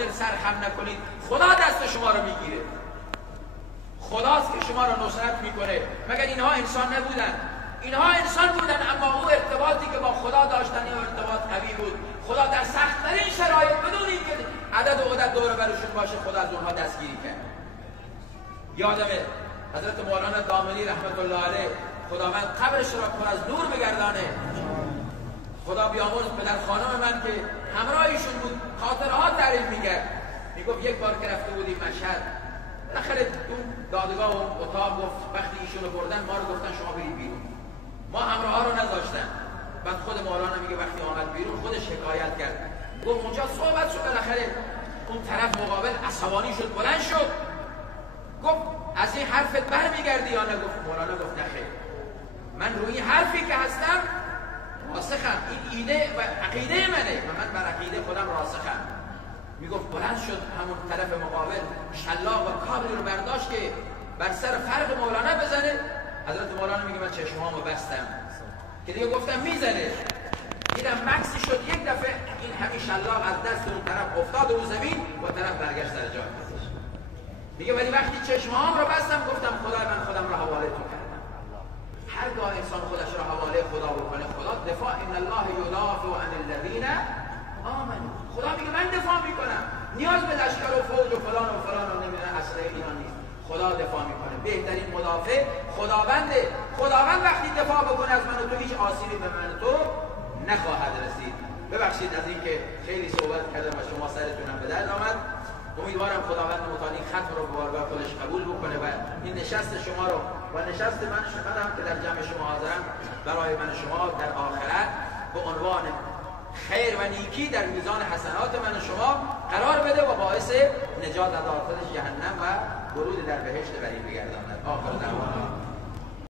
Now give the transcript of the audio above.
باطل سرخم نکنید. خدا دست شما رو میگیره، خداست که شما رو نصرت میکنه. مگر اینها انسان نبودن؟ اینها انسان بودن، اما او ارتباطی که با خدا داشتن این ارتباط قوی بود. خدا در سخت‌ترین شرایط بدون اینکه عدد و عدد دور برشون باشه خدا از اونها دستگیری کرد. یادمه حضرت مولانا دامنی رحمت الله علیه، خداوند قبرش را پر از نور بگردانه، خدا بیامرز پدر خانم من که همراهیشون بود خاطرها تعریف میکرد. میگفت یک بار که رفته بودیم مشهد، بالاخره اون دادگاه و اتاق گفت وقتی ایشونو بردن ما رو گفتن شما برید بیرون، ما همراها رو نذاشتن. بعد خود مولانا میگه وقتی آمد بیرون خودش حکایت کرد، گفت اونجا صحبت شد، بالاخره اون طرف مقابل عصبانی شد، بلند شد، گفت از این حرفت برمیگردی یا نه؟ گفت مولانا گفت نه خیر، من روی حرفی که هستم راسخم، این ایده و عقیده منه و من بر عقیده خودم راسخم. میگفت بلند شد همون طرف مقابل شلاق و کابلی رو برداشت که بر سر فرق مولانا بزنه. حضرت مولانا میگه من چشمامو بستم که دیگه گفتم میزنه، دیدم مکسی شد، یک دفعه این همین شلاق از دست اون طرف افتاد رو زمین و طرف برگشت سر جای خودش. میگه ولی وقتی چشمام رو بستم گفتم خدای من خودم رو حواله تو کردم. هرگاه انسان خودش رو حواله خدا بکنه، خدا دفاع، ان الله یدافع عن الذین آمنوا، خدا میگه من دفاع میکنم، نیاز به لشکر و فوج و فلان و فلان و نمیدونم اسلحه اینا نیست، خدا دفاع میکنه. بهترین مدافع خداونده. خداوند وقتی دفاع بکنه از من و تو هیچ آسیبی به من و تو نخواهد رسید. ببخشید از اینکه خیلی صحبت کردم و شما سرتونم به درد آمد. امیدوارم خداوند متعال این ختم رو به بارگاه خودش قبول بکنه و این نشست شما رو و نشست من هم که در جمع شما حاضرم برای من شما در آخرت به عنوان خیر و نیکی در میزان حسنات من و شما قرار بده و باعث نجات از آتش جهنم و ورود در بهشت برین بگرداند. آخر دعوانا